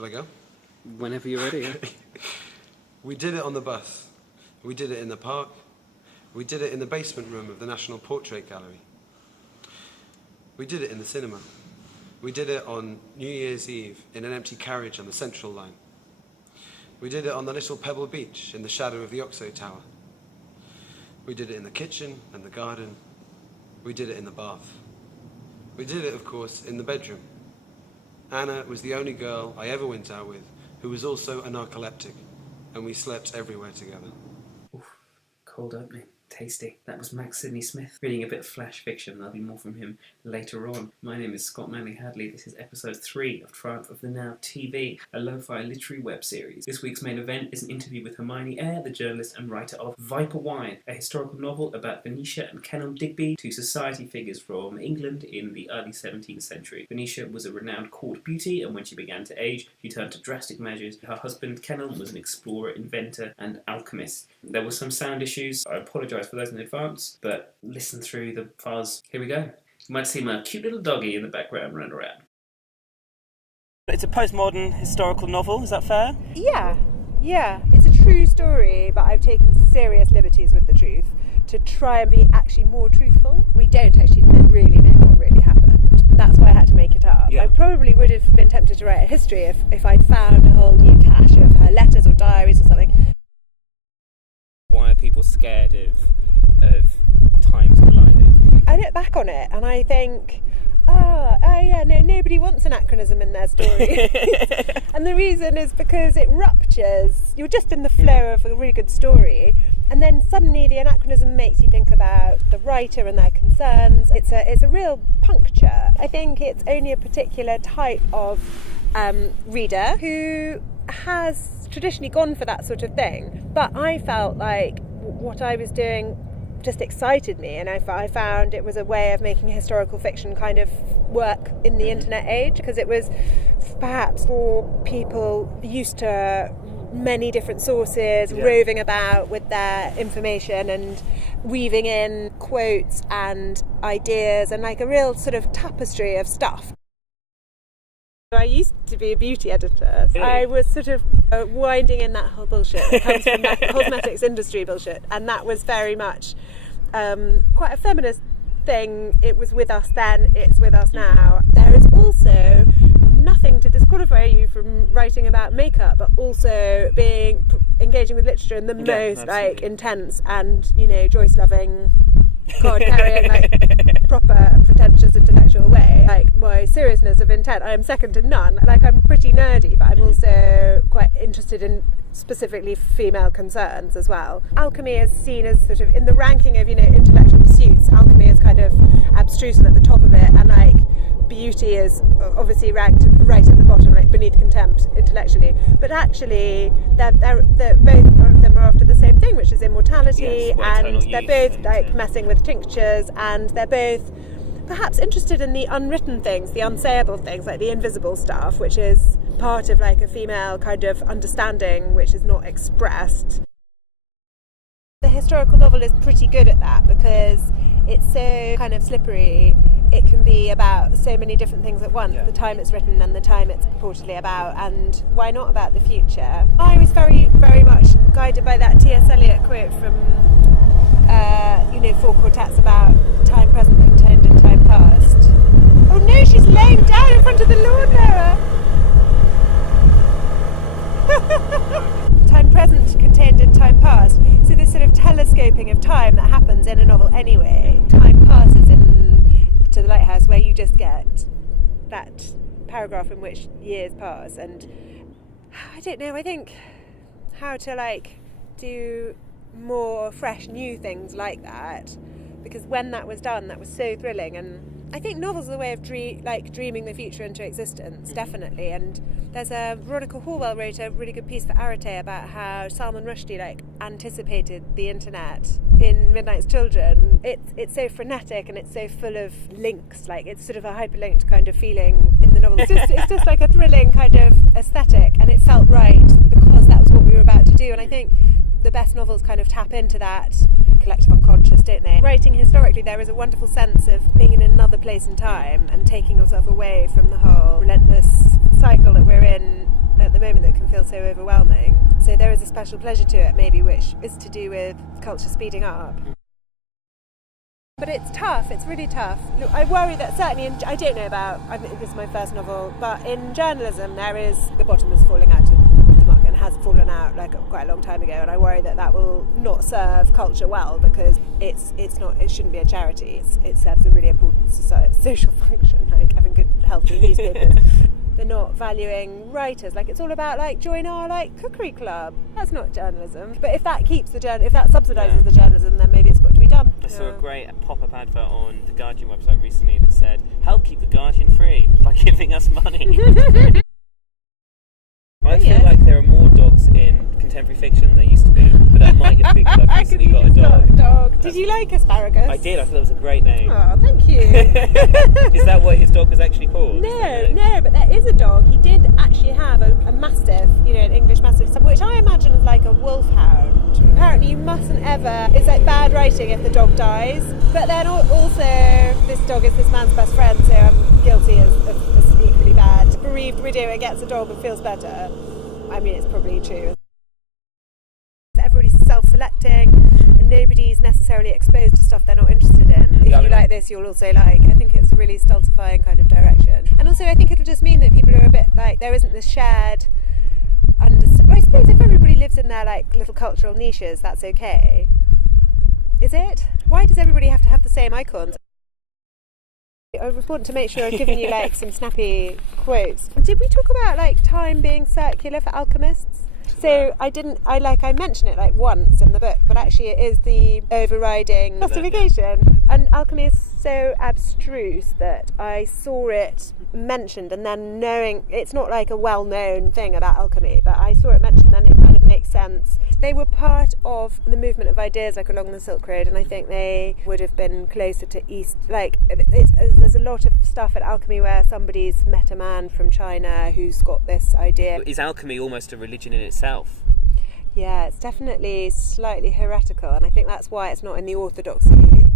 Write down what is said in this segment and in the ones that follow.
Shall I go? Whenever you're ready. Yeah. We did it on the bus. We did it in the park. We did it in the basement room of the National Portrait Gallery. We did it in the cinema. We did it on New Year's Eve in an empty carriage on the Central Line. We did it on the little pebble beach in the shadow of the Oxo Tower. We did it in the kitchen and the garden. We did it in the bath. We did it, of course, in the bedroom. Anna was the only girl I ever went out with who was also a narcoleptic, and we slept everywhere together. Oof, cold opening. Tasty. That was Max Sidney Smith reading a bit of flash fiction. There'll be more from him later on. My name is Scott Manley Hadley. This is episode 3 of Triumph of the Now TV, a lo-fi literary web series. This week's main event is an interview with Hermione Eyre, the journalist and writer of Viper Wine, a historical novel about Venetia and Kenelm Digby, two society figures from England in the early 17th century. Venetia was a renowned court beauty, and when she began to age, she turned to drastic measures. Her husband, Kenelm, was an explorer, inventor, and alchemist. There were some sound issues. I apologise for those in advance, but listen through the fuzz. Here we go. You might see my cute little doggy in the background running around. It's a postmodern historical novel, is that fair? Yeah. It's a true story, but I've taken serious liberties with the truth to try and be actually more truthful. We don't actually really know what really happened. That's why I had to make it up. Yeah. I probably would have been tempted to write a history if I'd found a whole new cache of her letters or diaries or something. Why are people scared of times colliding? I look back on it and I think, nobody wants anachronism in their story. And the reason is because it ruptures. You're just in the flow of a really good story, and then suddenly the anachronism makes you think about the writer and their concerns. It's a real puncture. I think it's only a particular type of reader who has traditionally gone for that sort of thing. But I felt like what I was doing just excited me, and I found it was a way of making historical fiction kind of work in the internet age, because it was perhaps for people used to many different sources, roving about with their information and weaving in quotes and ideas and like a real sort of tapestry of stuff. I used to be a beauty editor. I was sort of winding in that whole bullshit that comes from that cosmetics industry bullshit, and that was very much quite a feminist thing. It was with us then, it's with us now. There is also nothing to disqualify you from writing about makeup, but also engaging with literature in the most like intense and Joyce loving, card carrying, like proper pretentious intellectual way. Like my seriousness of intent, I am second to none. Like I'm pretty nerdy, but I'm also quite interested in specifically female concerns as well. Alchemy is seen as sort of in the ranking of intellectual pursuits. Alchemy is kind of abstruse and at the top of it, and like beauty is obviously ranked right at the bottom, like beneath contempt intellectually. But actually, they're both of them are after the same thing, which is immortality, and they're both like messing with tinctures, and they're both perhaps interested in the unwritten things, the unsayable things, like the invisible stuff, which is part of like a female kind of understanding which is not expressed. The historical novel is pretty good at that because it's so kind of slippery. It can be about so many different things at once, the time it's written and the time it's purportedly about, and why not about the future. I was very, very much guided by that T.S. Eliot quote from, 4 quartets about time present contained in time past. Oh no, she's laying down in front of the lawnmower! Time present contained in time past. So this sort of telescoping of time that happens in a novel anyway. Time passes to the lighthouse, where you just get that paragraph in which years pass, and I don't know, I think how to do more fresh new things like that, because when that was done, that was so thrilling. And I think novels are a way of dreaming the future into existence, definitely. And there's Veronica Horwell wrote a really good piece for Arete about how Salman Rushdie anticipated the internet in Midnight's Children. It's so frenetic and it's so full of links, it's sort of a hyperlinked kind of feeling in the novel. It's just like a thrilling kind of aesthetic, and it felt right because that was what we were about to do. And I think the best novels kind of tap into that collective unconscious, don't they? Writing historically, there is a wonderful sense of being in another place and time and taking yourself away from the whole relentless cycle that we're in so overwhelming. So there is a special pleasure to it, maybe, which is to do with culture speeding up. But it's tough, it's really tough. Look, I worry that certainly, I don't know about, this is my first novel, but in journalism the bottom is falling out of the market and has fallen out like quite a long time ago, and I worry that will not serve culture well, because it shouldn't be a charity. It serves a really important social function, like having good, healthy newspapers. They're not valuing writers. Like, it's all about like join our like cookery club. That's not journalism. But if that keeps if that subsidises the journalism, then maybe it's got to be done. I saw a great pop-up advert on the Guardian website recently that said, "Help keep the Guardian free by giving us money." I feel like there are more dogs in contemporary fiction than there used to be, but that might just be because I've recently got a dog. Did you like Asparagus? I did. I thought that was a great name. Oh, thank you. Is that what his dog was actually called? No, but there is a dog. He did actually have a Mastiff, an English Mastiff, which I imagine is like a wolfhound. Apparently you mustn't ever, it's like bad writing if the dog dies. But then also, this dog is this man's best friend, so I'm guilty of equally bad. Bereaved widower gets a dog and feels better. I mean, it's probably true. Everybody's self-selecting and nobody's necessarily exposed to stuff they're not interested in. If you like this, you'll also like. I think it's a really stultifying kind of direction. And also I think it'll just mean that people are a bit like, there isn't this shared understanding. I suppose if everybody lives in their like little cultural niches, that's okay. Is it? Why does everybody have to have the same icons? I want to make sure I've given you like some snappy quotes. Did we talk about like time being circular for alchemists? So I mention it like once in the book, but actually it is the overriding justification. And alchemy is so abstruse that I saw it mentioned, and then knowing it's not like a well-known thing about alchemy, but I saw it mentioned, then it kind of makes sense. They were part of the movement of ideas like along the Silk Road, and I think they would have been closer to East. Like there's a lot of stuff at alchemy where somebody's met a man from China who's got this idea. Is alchemy almost a religion in itself? Yeah, it's definitely slightly heretical, and I think that's why it's not in the orthodoxy.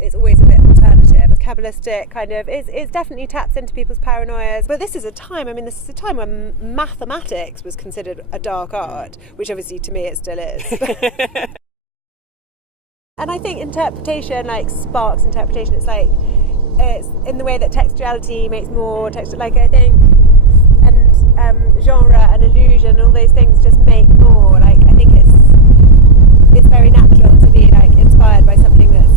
It's always a bit alternative, Kabbalistic kind of. It definitely taps into people's paranoias. But this is a time when mathematics was considered a dark art, which obviously to me it still is. And I think interpretation, like sparks interpretation, it's in the way that textuality makes more texture. Like I think, and genre and illusion, and all those things just make more. Like I think it's very natural to be like inspired by something that's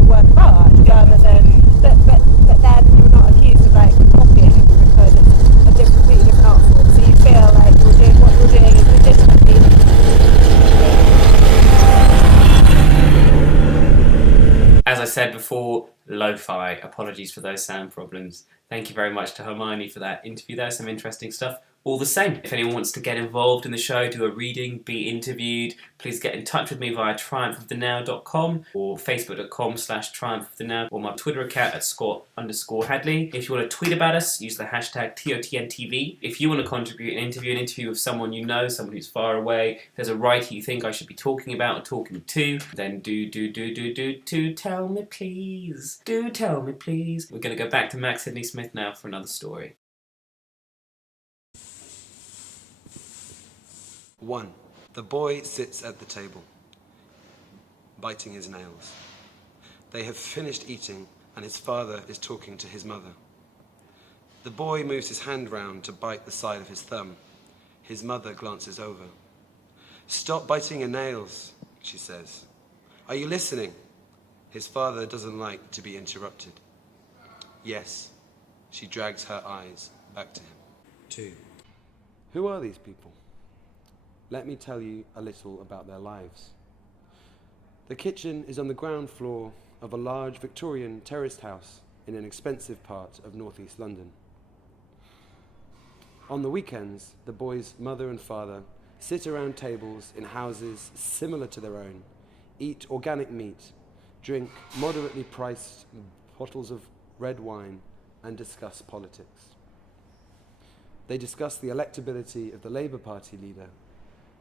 a work of art, rather than but then you're not accused of like copying because it's a completely different art form. So you feel like what you're doing is legitimately. As I said before, lo-fi. Apologies for those sound problems. Thank you very much to Hermione for that interview. There's some interesting stuff. All the same, if anyone wants to get involved in the show, do a reading, be interviewed, please get in touch with me via triumphofthenow.com or facebook.com/triumphofthenow or my Twitter account at Scott_Hadley. If you want to tweet about us, use the hashtag TOTNTV. If you want to contribute and interview an interview with someone you know, someone who's far away, if there's a writer you think I should be talking about or talking to, then do tell me please. Do tell me please. We're going to go back to Max Sidney Smith now for another story. 1. The boy sits at the table, biting his nails. They have finished eating, and his father is talking to his mother. The boy moves his hand round to bite the side of his thumb. His mother glances over. "Stop biting your nails," she says. "Are you listening?" His father doesn't like to be interrupted. "Yes." She drags her eyes back to him. 2. Who are these people? Let me tell you a little about their lives. The kitchen is on the ground floor of a large Victorian terraced house in an expensive part of northeast London. On the weekends, the boy's mother and father sit around tables in houses similar to their own, eat organic meat, drink moderately priced bottles of red wine, and discuss politics. They discuss the electability of the Labour Party leader,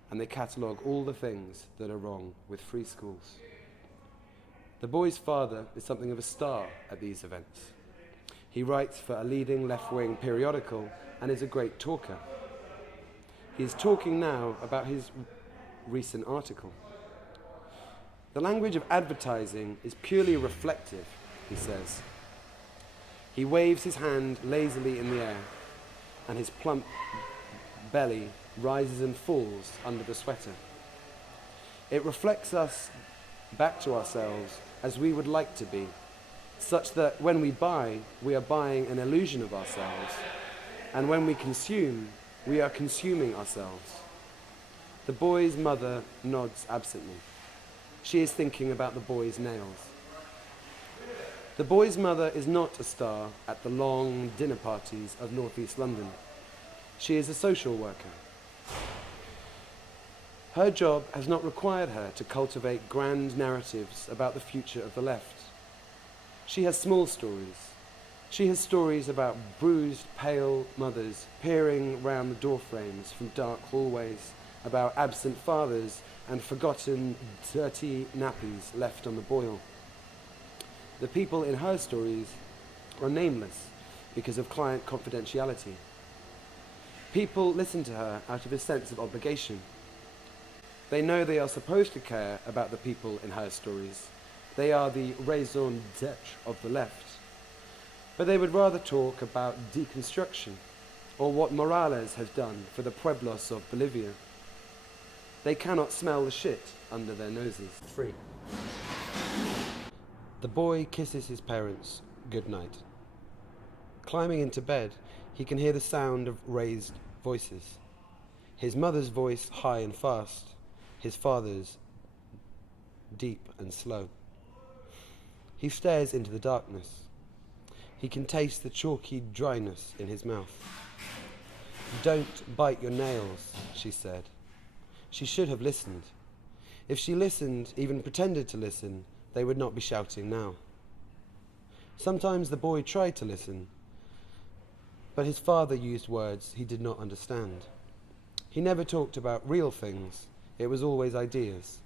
and they catalogue all the things that are wrong with free schools. The boy's father is something of a star at these events. He writes for a leading left-wing periodical and is a great talker. He is talking now about his recent article. The language of advertising is purely reflective, he says. He waves his hand lazily in the air, and his plump belly rises and falls under the sweater. It reflects us back to ourselves as we would like to be, such that when we buy, we are buying an illusion of ourselves, and when we consume, we are consuming ourselves. The boy's mother nods absently. She is thinking about the boy's nails. The boy's mother is not a star at the long dinner parties of northeast London. She is a social worker. Her job has not required her to cultivate grand narratives about the future of the left. She has small stories. She has stories about bruised, pale mothers peering round the door frames from dark hallways, about absent fathers and forgotten, dirty nappies left on the boil. The people in her stories are nameless because of client confidentiality. People listen to her out of a sense of obligation. They know they are supposed to care about the people in her stories. They are the raison d'etre of the left. But they would rather talk about deconstruction or what Morales has done for the pueblos of Bolivia. They cannot smell the shit under their noses. 3. The boy kisses his parents goodnight. Climbing into bed, he can hear the sound of raised voices. His mother's voice high and fast, his father's deep and slow. He stares into the darkness. He can taste the chalky dryness in his mouth. "Don't bite your nails," she said. She should have listened. If she listened, even pretended to listen, they would not be shouting now. Sometimes the boy tried to listen, but his father used words he did not understand. He never talked about real things. It was always ideas.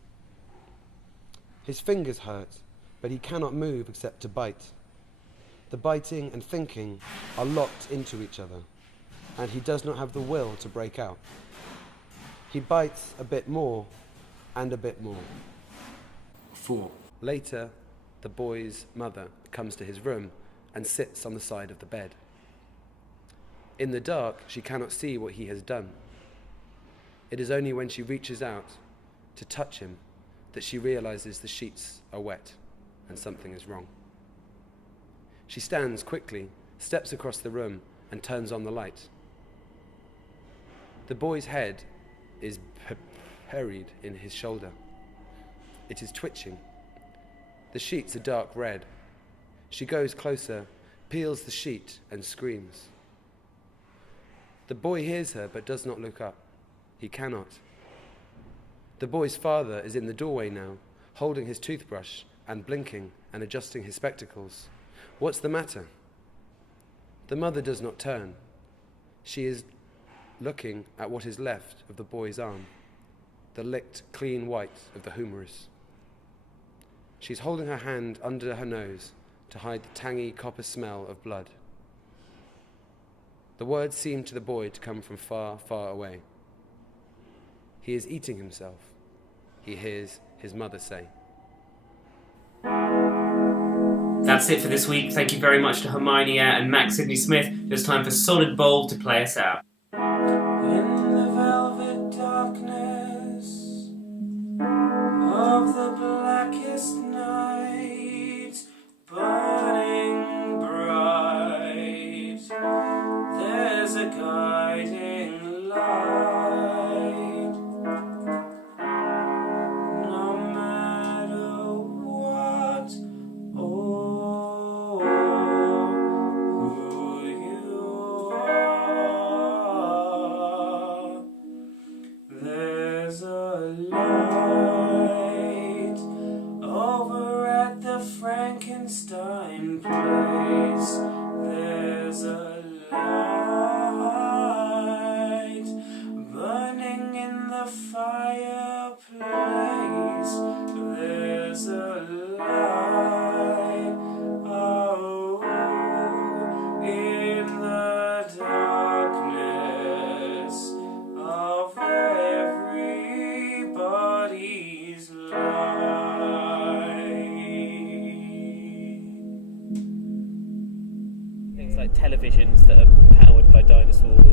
His fingers hurt, but he cannot move except to bite. The biting and thinking are locked into each other, and he does not have the will to break out. He bites a bit more and a bit more. 4. Later, the boy's mother comes to his room and sits on the side of the bed. In the dark, she cannot see what he has done. It is only when she reaches out to touch him that she realizes the sheets are wet and something is wrong. She stands quickly, steps across the room, and turns on the light. The boy's head is buried in his shoulder. It is twitching. The sheets are dark red. She goes closer, peels the sheet, and screams. The boy hears her but does not look up. He cannot. The boy's father is in the doorway now, holding his toothbrush and blinking and adjusting his spectacles. What's the matter? The mother does not turn. She is looking at what is left of the boy's arm, the licked, clean white of the humerus. She's holding her hand under her nose to hide the tangy copper smell of blood. The words seem to the boy to come from far, far away. He is eating himself, he hears his mother say. That's it for this week. Thank you very much to Hermione Eyre and Max Sidney Smith. It's time for SolidBald to play us out. In the velvet darkness of the blackest night, burning bright, there's a guiding light. No matter what or who you are, there's a light over at the Frankenstein place. There's a light burning in the fireplace. There's a light, oh, in the darkness of like televisions that are powered by dinosaurs.